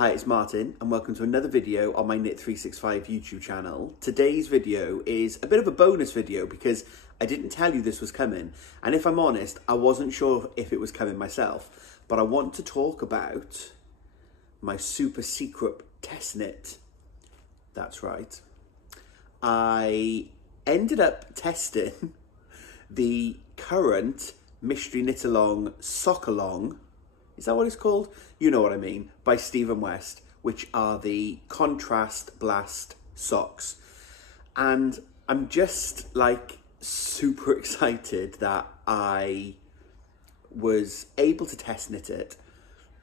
Hi, it's Martin and welcome to another video on my Knit365 YouTube channel. Today's video is a bit of a bonus video because I didn't tell you this was coming, and if I'm honest, I wasn't sure if it was coming myself, but I want to talk about my super secret test knit. That's right. I ended up testing the current Mystery Knit Along Sock Along. Is that what it's called? You know what I mean, by Stephen West, which are the Contrast Blast socks. And I'm just like super excited that I was able to test knit it,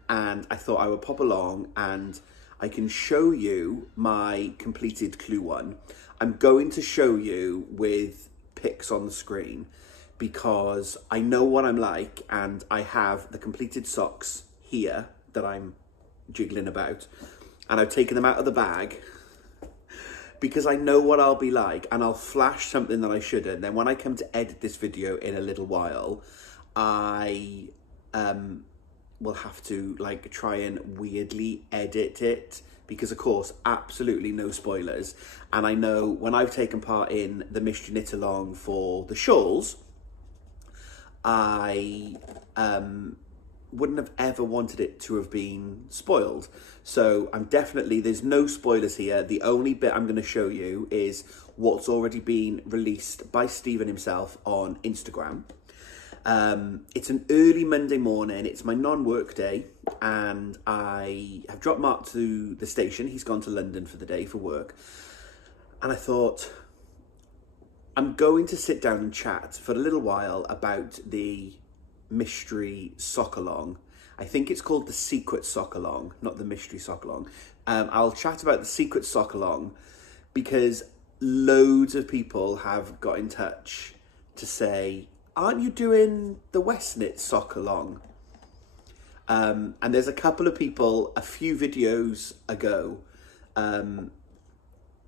and I thought I would pop along and I can show you my completed clue one. I'm going to show you with pics on the screen because I know what I'm like, and I have the completed socks here that I'm jiggling about, and I've taken them out of the bag because I know what I'll be like, and I'll flash something that I shouldn't. Then when I come to edit this video in a little while, I will have to like try and weirdly edit it because of course absolutely no spoilers. And I know when I've taken part in the Mystery Knit Along for the shawls, I wouldn't have ever wanted it to have been spoiled. So I'm definitely, there's no spoilers here. The only bit I'm going to show you is what's already been released by Stephen himself on Instagram. It's an early Monday morning. It's my non-work day, and I have dropped Mark to the station. He's gone to London for the day for work. And I thought, I'm going to sit down and chat for a little while about the mystery sock along. I think it's called the secret sock along, not the mystery sock along. I'll chat about the secret sock along because loads of people have got in touch to say, aren't you doing the West Knit sock along? And there's a couple of people a few videos ago,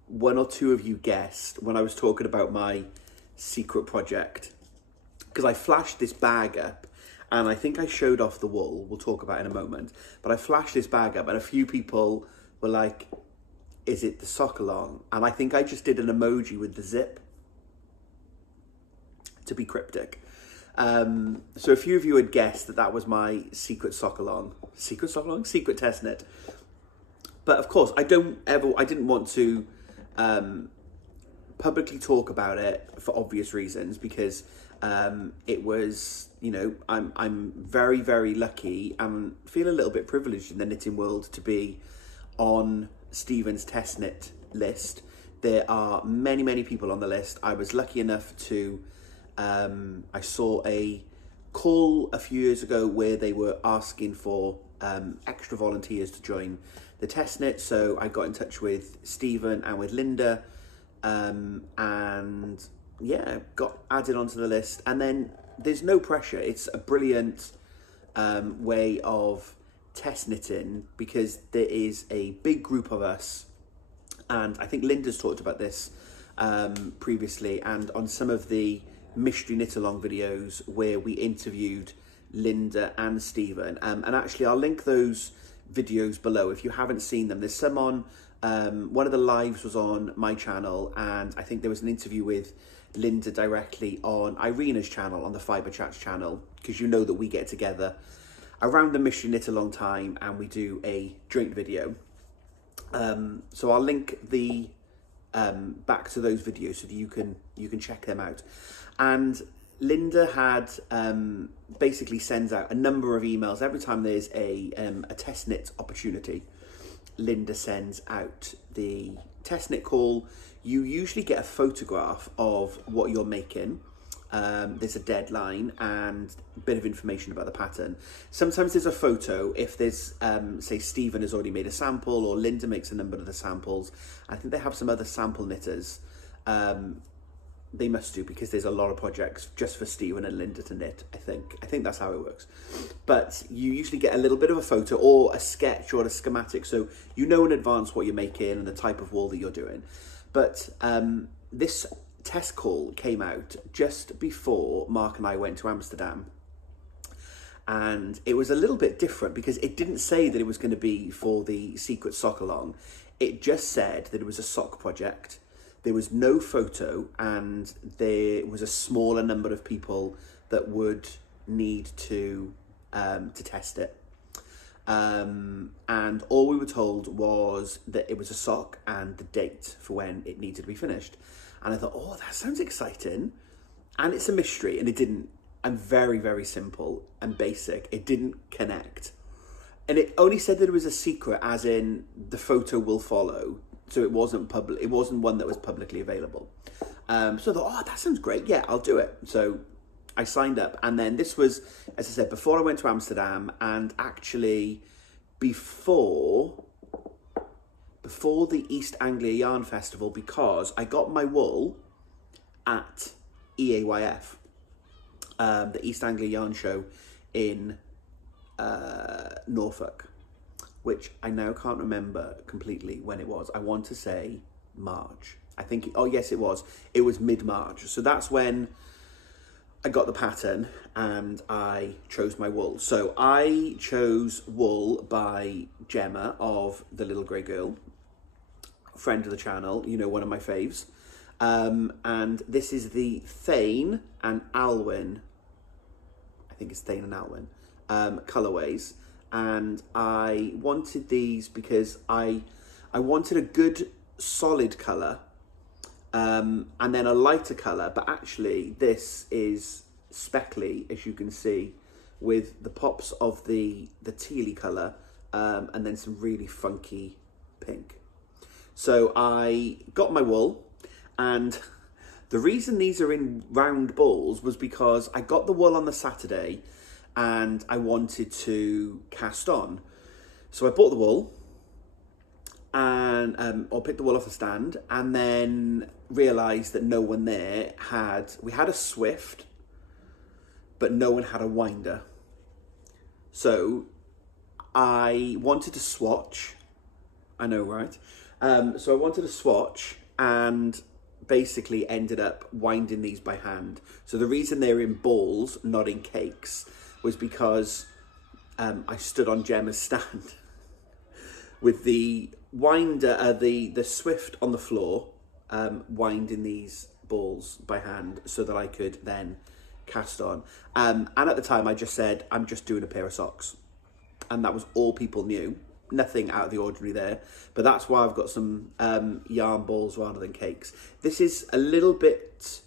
one or two of you guessed when I was talking about my secret project, because I flashed this bag up, and I think I showed off the wool. We'll talk about it in a moment. But I flashed this bag up, and a few people were like, is it the sock along? And I think I just did an emoji with the zip to be cryptic. So a few of you had guessed that that was my secret sock along. Secret sock along? Secret test knit. But of course, I didn't want to publicly talk about it for obvious reasons, because it was, you know, I'm very, very lucky and feel a little bit privileged in the knitting world to be on Stephen's test knit list. There are many, many people on the list. I was lucky enough to, I saw a call a few years ago where they were asking for extra volunteers to join the test knit. So I got in touch with Stephen and with Linda, and yeah, got added onto the list. And then there's no pressure. It's a brilliant way of test knitting because there is a big group of us, and I think Linda's talked about this previously, and on some of the Mystery Knit Along videos where we interviewed Linda and Stephen, and actually I'll link those videos below if you haven't seen them. There's some on one of the lives was on my channel, and I think there was an interview with Linda directly on Irina's channel, on the Fibre Chats channel, because you know that we get together around the Mystery Knit Along time and we do a joint video. So I'll link the back to those videos so that you can check them out. And Linda had basically sends out a number of emails every time there's a test knit opportunity. Linda sends out the test knit call. You usually get a photograph of what you're making. There's a deadline and a bit of information about the pattern. Sometimes there's a photo if there's, say, Stephen has already made a sample, or Linda makes a number of the samples. I think they have some other sample knitters. They must do, because there's a lot of projects just for Stephen and Linda to knit, I think that's how it works. But you usually get a little bit of a photo or a sketch or a schematic, so you know in advance what you're making and the type of wool that you're doing. But this test call came out just before Mark and I went to Amsterdam. And it was a little bit different because it didn't say that it was going to be for the secret sock along. It just said that it was a sock project. There was no photo, and there was a smaller number of people that would need to test it. And all we were told was that it was a sock and the date for when it needed to be finished. And I thought, oh, that sounds exciting. And it's a mystery, and it didn't. And very, very simple and basic. It didn't connect. And it only said that it was a secret, as in the photo will follow. So it wasn't public. It wasn't one that was publicly available. So I thought, oh, that sounds great. Yeah, I'll do it. So I signed up. And then this was, as I said, before I went to Amsterdam, and actually before the East Anglia Yarn Festival, because I got my wool at EAYF. The East Anglia Yarn Show in Norfolk, which I now can't remember completely when it was. I want to say March. I think, oh yes, it was. It was mid-March. So that's when I got the pattern and I chose my wool. So I chose wool by Gemma of The Little Grey Girl, friend of the channel, you know, one of my faves. And this is the Thane and Alwyn, I think it's Thane and Alwyn, colourways. And I wanted these because I wanted a good solid colour, and then a lighter colour, but actually this is speckly, as you can see, with the pops of the tealy colour, and then some really funky pink. So I got my wool, and the reason these are in round balls was because I got the wool on the Saturday and I wanted to cast on. So I bought the wool and or picked the wool off the stand, and then realised that no one there we had a Swift, but no one had a winder. So I wanted to swatch. I know, right? So I wanted to swatch, and basically ended up winding these by hand. So the reason they're in balls, not in cakes, was because I stood on Gemma's stand with the winder, the Swift on the floor, winding these balls by hand so that I could then cast on. And at the time I just said, I'm just doing a pair of socks. And that was all people knew. Nothing out of the ordinary there, but that's why I've got some yarn balls rather than cakes. This is a little bit,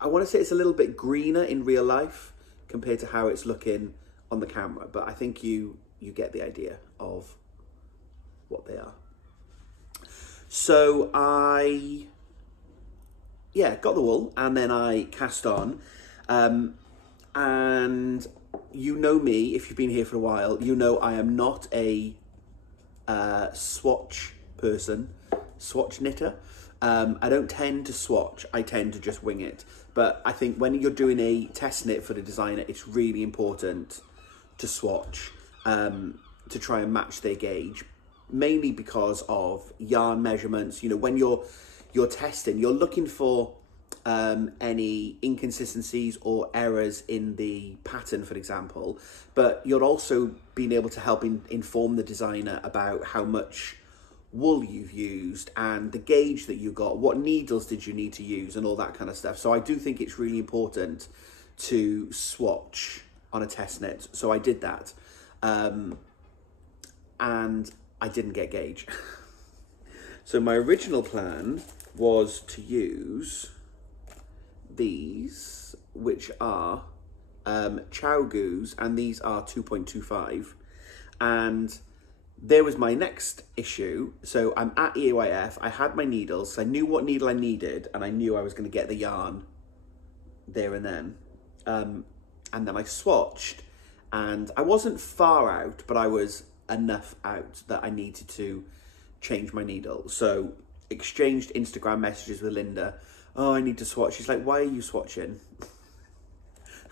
I want to say it's a little bit greener in real life compared to how it's looking on the camera, but I think you get the idea of what they are. So I got the wool, and then I cast on, and you know me, if you've been here for a while, you know I am not a swatch person, swatch knitter. I don't tend to swatch, I tend to just wing it. But I think when you're doing a test knit for the designer, it's really important to swatch, to try and match their gauge, mainly because of yarn measurements. You know, when you're testing, you're looking for any inconsistencies or errors in the pattern, for example, but you're also being able to help inform the designer about how much wool you've used and the gauge that you got, what needles did you need to use, and all that kind of stuff. So I do think it's really important to swatch on a test knit. So I did that, and I didn't get gauge. So my original plan was to use these, which are Chow Goos, and these are 2.25, and there was my next issue. So I'm at EAYF, I had my needles, so I knew what needle I needed, and I knew I was going to get the yarn there and then, and then I swatched, and I wasn't far out, but I was enough out that I needed to change my needle. So exchanged Instagram messages with Linda. Oh, I need to swatch. She's like, why are you swatching?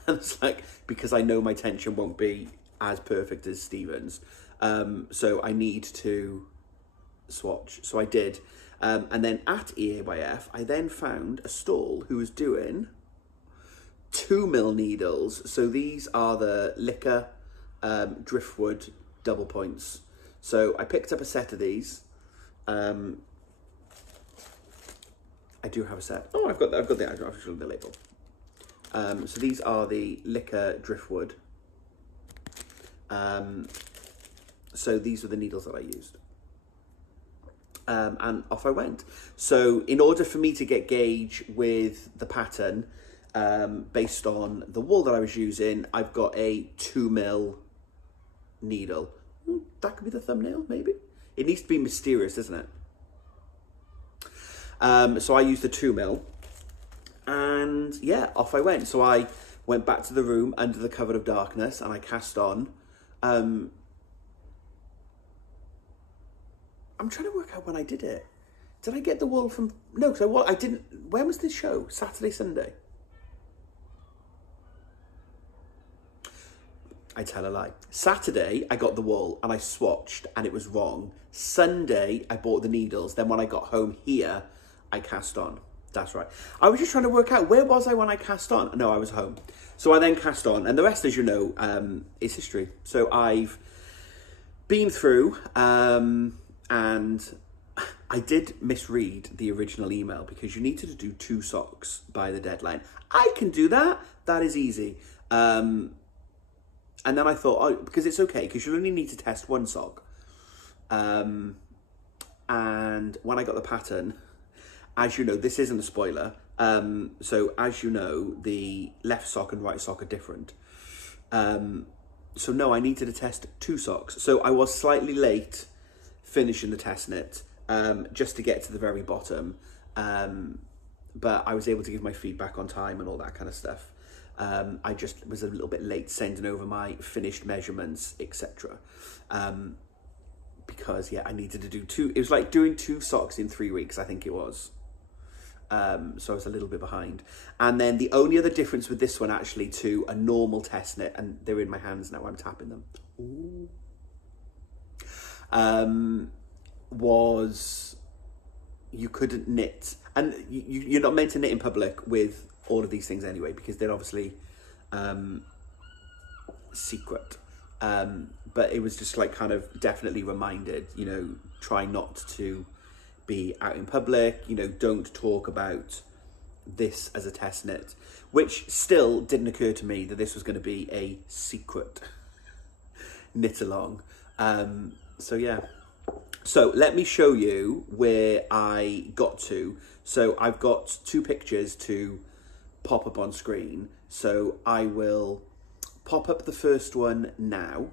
And it's like, because I know my tension won't be as perfect as Stephen's. So I need to swatch. So I did. And then at EAYF, I then found a stall who was doing 2mm needles. So these are the Licker Driftwood double points. So I picked up a set of these. I do have a set. Oh, I've got the actual the label. So these are the Licker Driftwood. So these are the needles that I used. And off I went. So in order for me to get gauge with the pattern, based on the wool that I was using, I've got a 2mm needle. That could be the thumbnail, maybe. It needs to be mysterious, doesn't it? So I used the 2mm, and yeah, off I went. So I went back to the room under the cover of darkness, and I cast on. I'm trying to work out when I did it. Did I get the wool from... No, because I didn't... When was this show? Saturday, Sunday? I tell a lie. Saturday, I got the wool and I swatched and it was wrong. Sunday, I bought the needles. Then when I got home here, I cast on. That's right. I was just trying to work out, where was I when I cast on? No, I was home. So I then cast on, and the rest, as you know, is history. So I've been through, and I did misread the original email because you needed to do 2 socks by the deadline. I can do that. That is easy. And then I thought, oh, because it's okay, because you'll only need to test 1 sock. And when I got the pattern, as you know, this isn't a spoiler. So as you know, the left sock and right sock are different. So no, I needed to test 2 socks. So I was slightly late finishing the test knit, just to get to the very bottom. But I was able to give my feedback on time and all that kind of stuff. I just was a little bit late sending over my finished measurements, etc. Because yeah, I needed to do 2. It was like doing 2 socks in 3 weeks, I think it was. So I was a little bit behind. And then the only other difference with this one actually to a normal test knit, and they're in my hands now, I'm tapping them. Ooh. Was you couldn't knit, and you're not meant to knit in public with all of these things anyway, because they're obviously secret. But it was just like kind of definitely reminded, you know, try not to be out in public, you know, don't talk about this as a test knit, which still didn't occur to me that this was going to be a secret knit along. So yeah, so let me show you where I got to. So I've got 2 pictures to pop up on screen. So I will pop up the first one now.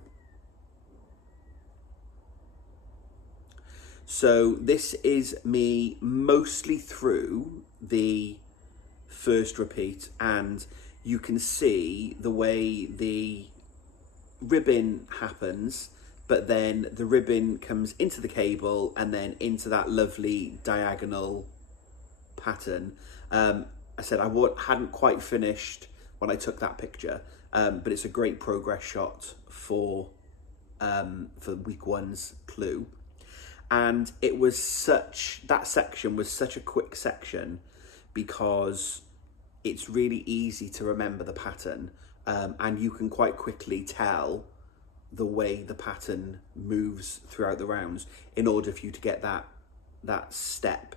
So this is me mostly through the first repeat, and you can see the way the ribbon happens, but then the ribbon comes into the cable and then into that lovely diagonal pattern. I said I hadn't quite finished when I took that picture, but it's a great progress shot for week 1's clue. And it was that section was such a quick section because it's really easy to remember the pattern, and you can quite quickly tell the way the pattern moves throughout the rounds in order for you to get that step.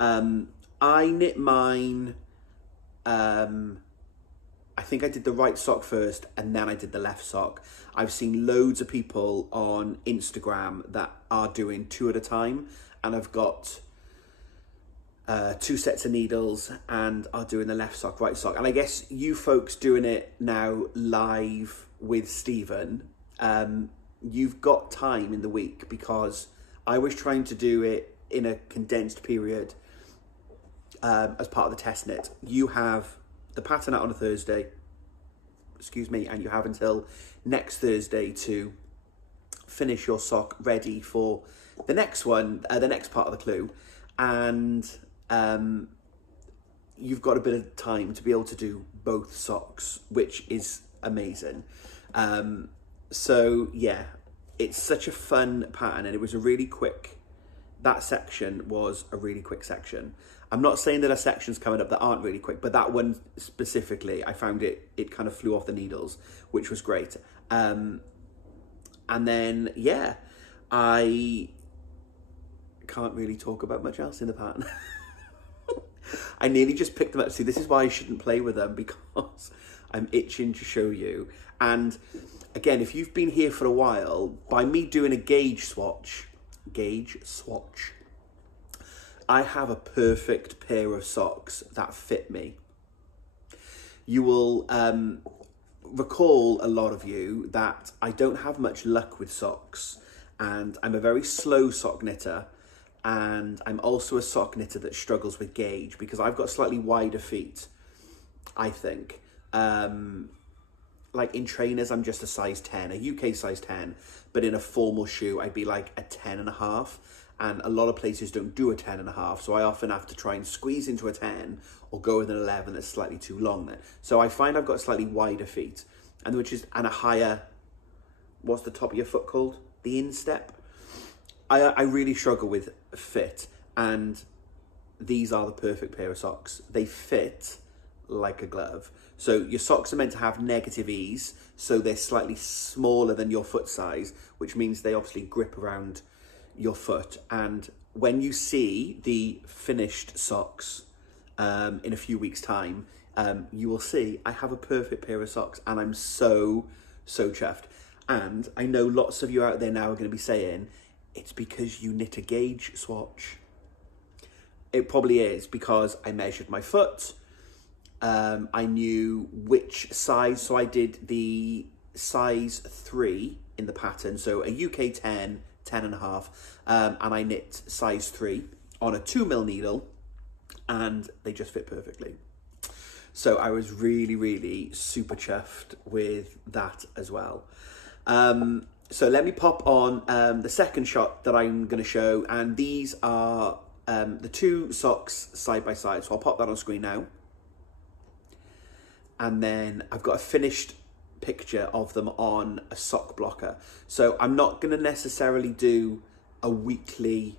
I knit mine, I think I did the right sock first and then I did the left sock. I've seen loads of people on Instagram that are doing 2 at a time, and I've got 2 sets of needles and are doing the left sock, right sock. And I guess you folks doing it now live with Stephen, you've got time in the week, because I was trying to do it in a condensed period as part of the test knit. You have the pattern out on a Thursday, and you have until next Thursday to finish your sock ready for the next one, the next part of the clue. And you've got a bit of time to be able to do both socks, which is amazing. So yeah, it's such a fun pattern, and it was a really quick that section was a really quick section. I'm not saying there are sections coming up that aren't really quick, but that one specifically, I found it kind of flew off the needles, which was great. And then, yeah, I can't really talk about much else in the pattern. I nearly just picked them up. See, this is why I shouldn't play with them, because I'm itching to show you. And again, if you've been here for a while, by me doing a gauge swatch, I have a perfect pair of socks that fit me. You will recall, a lot of you, that I don't have much luck with socks, and I'm a very slow sock knitter, and I'm also a sock knitter that struggles with gauge because I've got slightly wider feet, I think. Like in trainers, I'm just a size 10, a UK size 10, but in a formal shoe, I'd be like a 10.5. And a lot of places don't do a 10.5, so I often have to try and squeeze into a 10 or go with an 11 that's slightly too long then. So I find I've got slightly wider feet, and a higher, what's the top of your foot called? The instep. I really struggle with fit, and these are the perfect pair of socks. They fit like a glove. So your socks are meant to have negative ease, so they're slightly smaller than your foot size, which means they obviously grip around your foot. And when you see the finished socks in a few weeks' time, you will see I have a perfect pair of socks, and I'm so chuffed. And I know lots of you out there now are going to be saying, it's because you knit a gauge swatch. It probably is, because I measured my foot. I knew which size, so I did the size 3 in the pattern, so a UK 10, 10.5, and I knit size 3 on a 2mm needle, and they just fit perfectly. So I was really super chuffed with that as well. So let me pop on the second shot that I'm going to show, and these are the two socks side by side. So I'll pop that on screen now. And then I've got a finished picture of them on a sock blocker. So I'm not going to necessarily do a weekly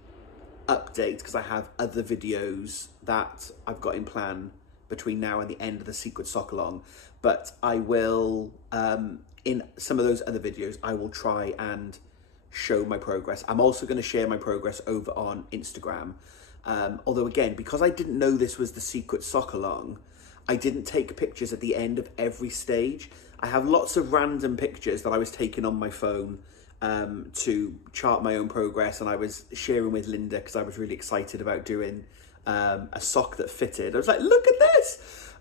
update because I have other videos that I've got in plan between now and the end of the Secret Sock Along. But I will, in some of those other videos, I will try and show my progress. I'm also going to share my progress over on Instagram. Although again, because I didn't know this was the Secret Sock Along, I didn't take pictures at the end of every stage. I have lots of random pictures that I was taking on my phone to chart my own progress, and I was sharing with Linda because I was really excited about doing a sock that fitted. I was like, look at this!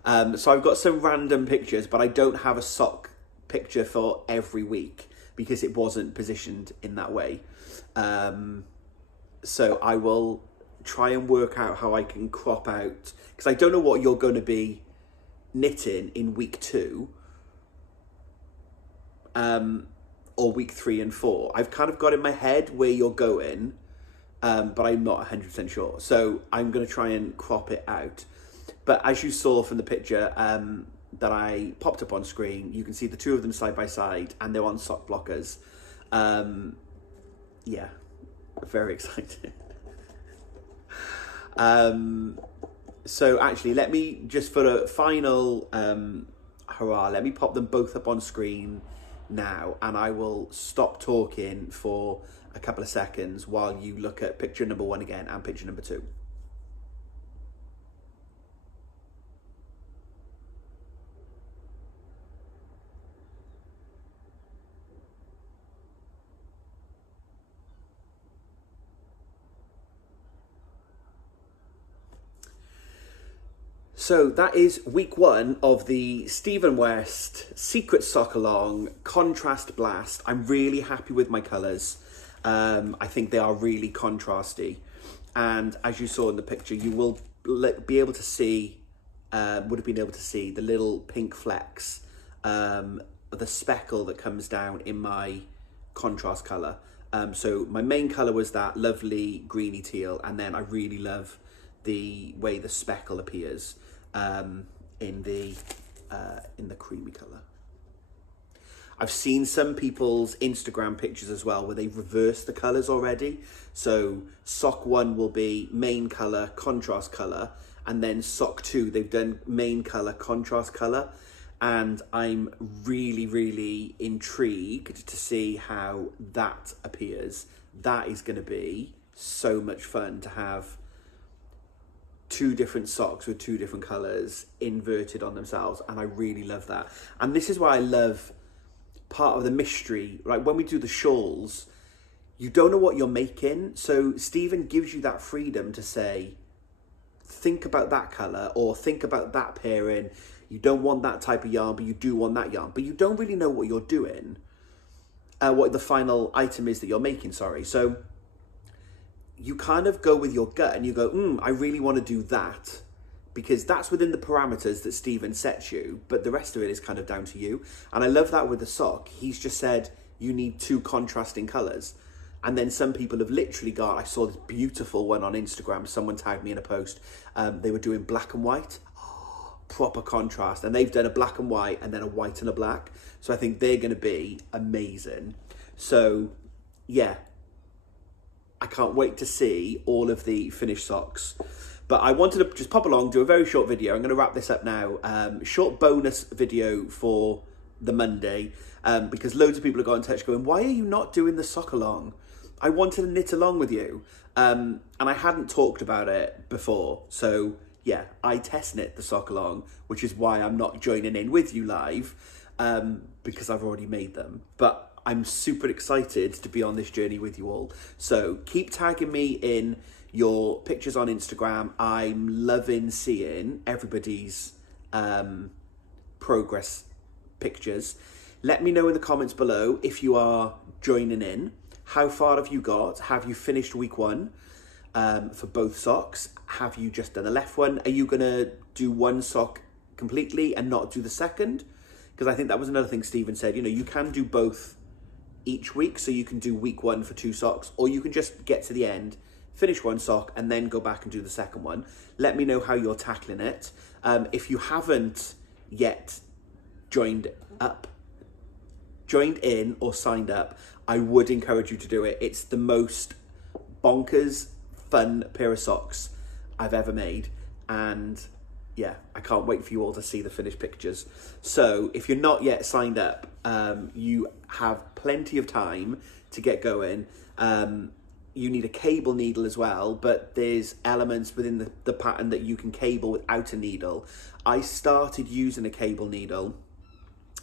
So I've got some random pictures, but I don't have a sock picture for every week because it wasn't positioned in that way. So I will try and work out how I can crop out, because I don't know what you're going to be knitting in week 2 or week 3 and 4. I've kind of got in my head where you're going, but I'm not 100% sure. So I'm going to try and crop it out. But as you saw from the picture that I popped up on screen, you can see the two of them side by side, and they're on sock blockers. Yeah, very excited. So actually, let me just, for a final hurrah, let me pop them both up on screen now, and I will stop talking for a couple of seconds while you look at picture number 1 again and picture number 2. So that is week 1 of the Stephen West Secret Sock Along Contrast Blast. I'm really happy with my colours. I think they are really contrasty. And as you saw in the picture, you will be able to see, would have been able to see the little pink flecks, the speckle that comes down in my contrast colour. So my main colour was that lovely greeny teal, and then I really love the way the speckle appears in the creamy colour. I've seen some people's Instagram pictures as well where they've reversed the colours already. So sock 1 will be main colour, contrast colour, and then sock 2, they've done main colour, contrast colour. And I'm really, really intrigued to see how that appears. That is going to be so much fun to have 2 different socks with 2 different colours inverted on themselves. And I really love that. And this is why I love part of the mystery. Like when we do the shawls, you don't know what you're making. So Stephen gives you that freedom to say, think about that colour or think about that pairing. You don't want that type of yarn, but you do want that yarn. But you don't really know what you're doing, what the final item is that you're making, sorry. So you kind of go with your gut and you go, I really want to do that because that's within the parameters that Stephen sets you, but the rest of it is kind of down to you. And I love that with the sock. He's just said you need 2 contrasting colours. And then some people have literally got, I saw this beautiful one on Instagram, someone tagged me in a post, they were doing black and white. Proper contrast, and they've done a black and white and then a white and a black, so I think they're going to be amazing. So yeah, I can't wait to see all of the finished socks. But I wanted to just pop along, do a very short video. I'm going to wrap this up now. Short bonus video for the Monday, because loads of people have got in touch going, why are you not doing the sock along? I wanted to knit along with you, and I hadn't talked about it before, so yeah, I test knit the sock along, which is why I'm not joining in with you live, because I've already made them. But I'm super excited to be on this journey with you all. So keep tagging me in your pictures on Instagram. I'm loving seeing everybody's progress pictures. Let me know in the comments below if you are joining in. How far have you got? Have you finished week 1? For both socks? Have you just done the left one? Are you going to do one sock completely and not do the second? Because I think that was another thing Stephen said, you know, you can do both each week, so you can do week 1 for 2 socks, or you can just get to the end, finish 1 sock and then go back and do the second one. Let me know how you're tackling it. If you haven't yet joined in or signed up, I would encourage you to do it. It's the most bonkers fun pair of socks I've ever made, and yeah, I can't wait for you all to see the finished pictures. So if you're not yet signed up, you have plenty of time to get going. You need a cable needle as well, but there's elements within the pattern that you can cable without a needle. I started using a cable needle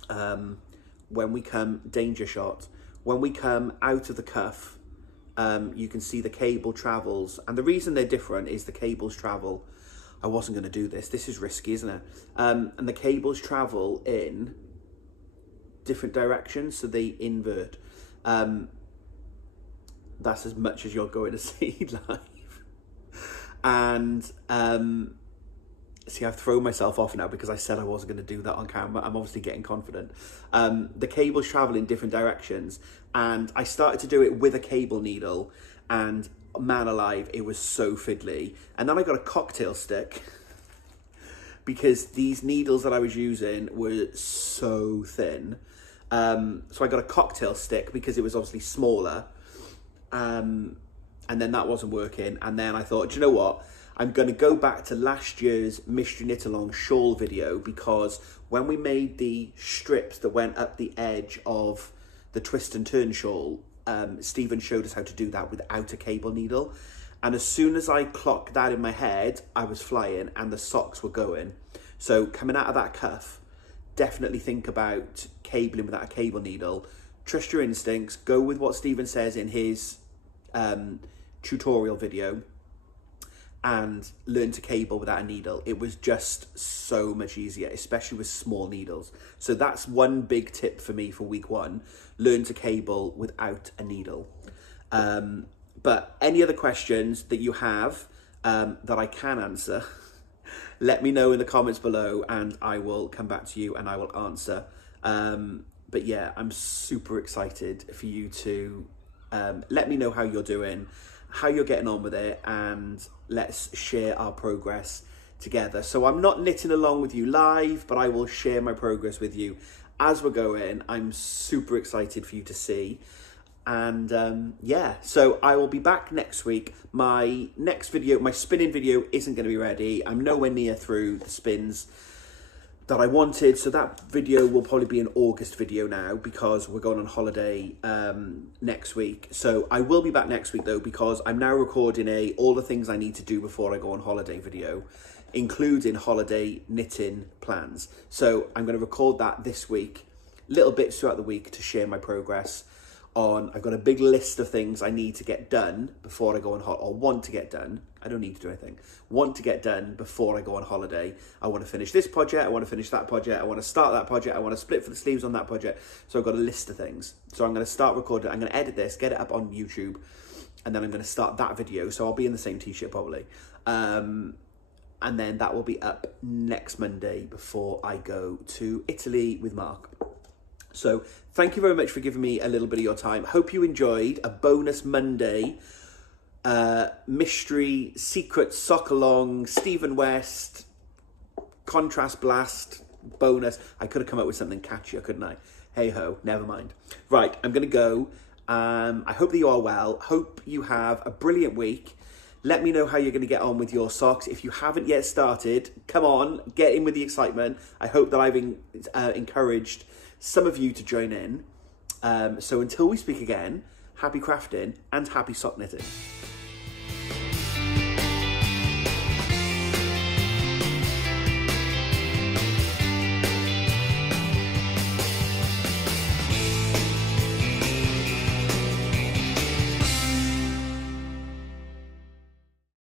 when we come danger shot, when we come out of the cuff. You can see the cable travels, and the reason they're different is the cables travel. I wasn't going to do this. This is risky, isn't it? And the cables travel in different directions, so they invert. That's as much as you're going to see live. And see, I've thrown myself off now because I said I wasn't going to do that on camera. I'm obviously getting confident. The cables travel in different directions, and I started to do it with a cable needle, and man alive, it was so fiddly. And then I got a cocktail stick because these needles that I was using were so thin. So I got a cocktail stick because it was obviously smaller, and then that wasn't working. And then I thought, do you know what? I'm going to go back to last year's Mystery Knit Along shawl video, because when we made the strips that went up the edge of the twist and turn shawl, Stephen showed us how to do that without a cable needle. And as soon as I clocked that in my head, I was flying and the socks were going. So coming out of that cuff, definitely think about cabling without a cable needle. Trust your instincts. Go with what Stephen says in his tutorial video, and learn to cable without a needle. It was just so much easier, especially with small needles. So that's one big tip for me for week 1. Learn to cable without a needle. But any other questions that you have that I can answer, let me know in the comments below and I will come back to you and I will answer. But yeah, I'm super excited for you to let me know how you're doing, how you're getting on with it, and let's share our progress together. So I'm not knitting along with you live, but I will share my progress with you as we're going. I'm super excited for you to see. And yeah, so I will be back next week. My next video, my spinning video isn't going to be ready. I'm nowhere near through the spins that I wanted. So that video will probably be an August video now because we're going on holiday next week. So I will be back next week though, because I'm now recording all the things I need to do before I go on holiday video, including holiday knitting plans. So I'm going to record that this week, little bits throughout the week to share my progress on. I've got a big list of things I need to get done before I go on holiday, or want to get done. I don't need to do anything. Want to get done before I go on holiday. I want to finish this project. I want to finish that project. I want to start that project. I want to split for the sleeves on that project. So I've got a list of things. So I'm going to start recording. I'm going to edit this, get it up on YouTube, and then I'm going to start that video. So I'll be in the same t-shirt probably. And then that will be up next Monday before I go to Italy with Mark. So thank you very much for giving me a little bit of your time. Hope you enjoyed a bonus Monday mystery secret sock along Stephen West contrast blast bonus. I could have come up with something catchier, couldn't I? Hey ho, never mind. Right, I'm gonna go. I hope that you are well. Hope you have a brilliant week. Let me know how you're going to get on with your socks. If you haven't yet started, come on, get in with the excitement. I hope that I've encouraged some of you to join in. So until we speak again, happy crafting and happy sock knitting.